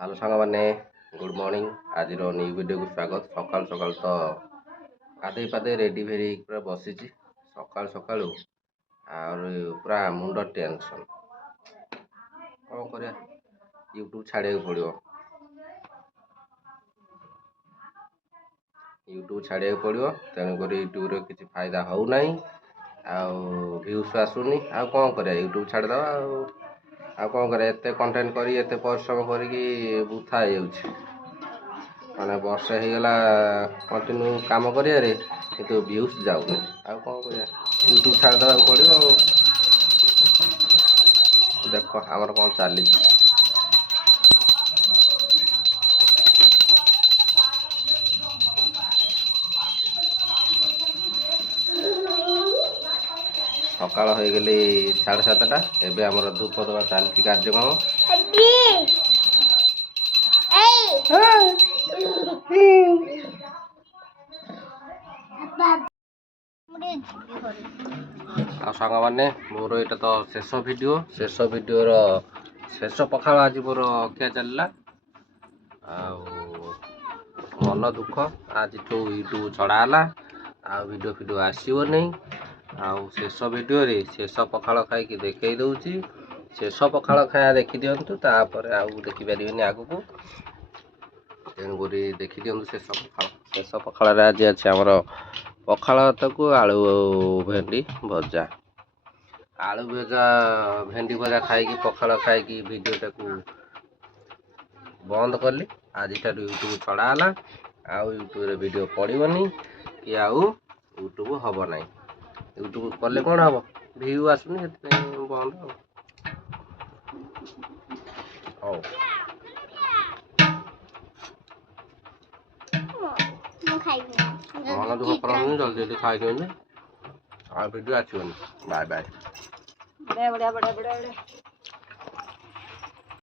Hello सांग मैंने good morning आज न्यू वीडियो को स्वागत। सकाल सकाल तो गाधे पाधे रेडी फेडी पूरा बसी सकाल सकाल पूरा मुंड टेंशन कौन कर यूट्यूब छाड़े पड़ो यूट्यूब छाड़े पड़ो तेणुक यूट्यूब किसी फायदा हो ना भ्यूज आसुनी आ कौन कर यूट्यूब छाड़द आ कौन कर एत कंटेंट कर एत परिश्रम करी बुथा माने वर्षे होगला कंटिन्यू काम करियारे किंतु व्यूज जाऊनी आ कौन कर यूट्यूब छाड़देवा पड़ो देख आमर कौन चली सकाल हो गली 7:30 एबे आमर धूप दवा चलती कार्यक्रम सांग मैंने मोर यहाँ तो शेष भिडियो शेष पखाड़ आज मोर क्या चलला मन दुख आज यूट्यूब छड़ाला वीडियो फिडियो आसो नहीं शेष भिडियो शेष पखाड़ खाई देखई दूची शेष पखाड़ खाया देखी दिंतु तापर आउ देखिपारे आग को तेणुक देखी दिंतु शेष पखाड़ आज अच्छे आमर पखाड़ भात आलू भेंडी भजा आलू भजा भेंडी भजा खाई पखाड़ खाई भिडियोटा को बंद कली आज यूट्यूब छड़ाला यूट्यूब रे वीडियो पड़ोनी कि यूट्यूब हम ना यूट्यूब कले कौन हम व्यू आसुनी बंद मन दुख कर जल्दी जल्दी खाई वीडियो आसोनी बाय बाय।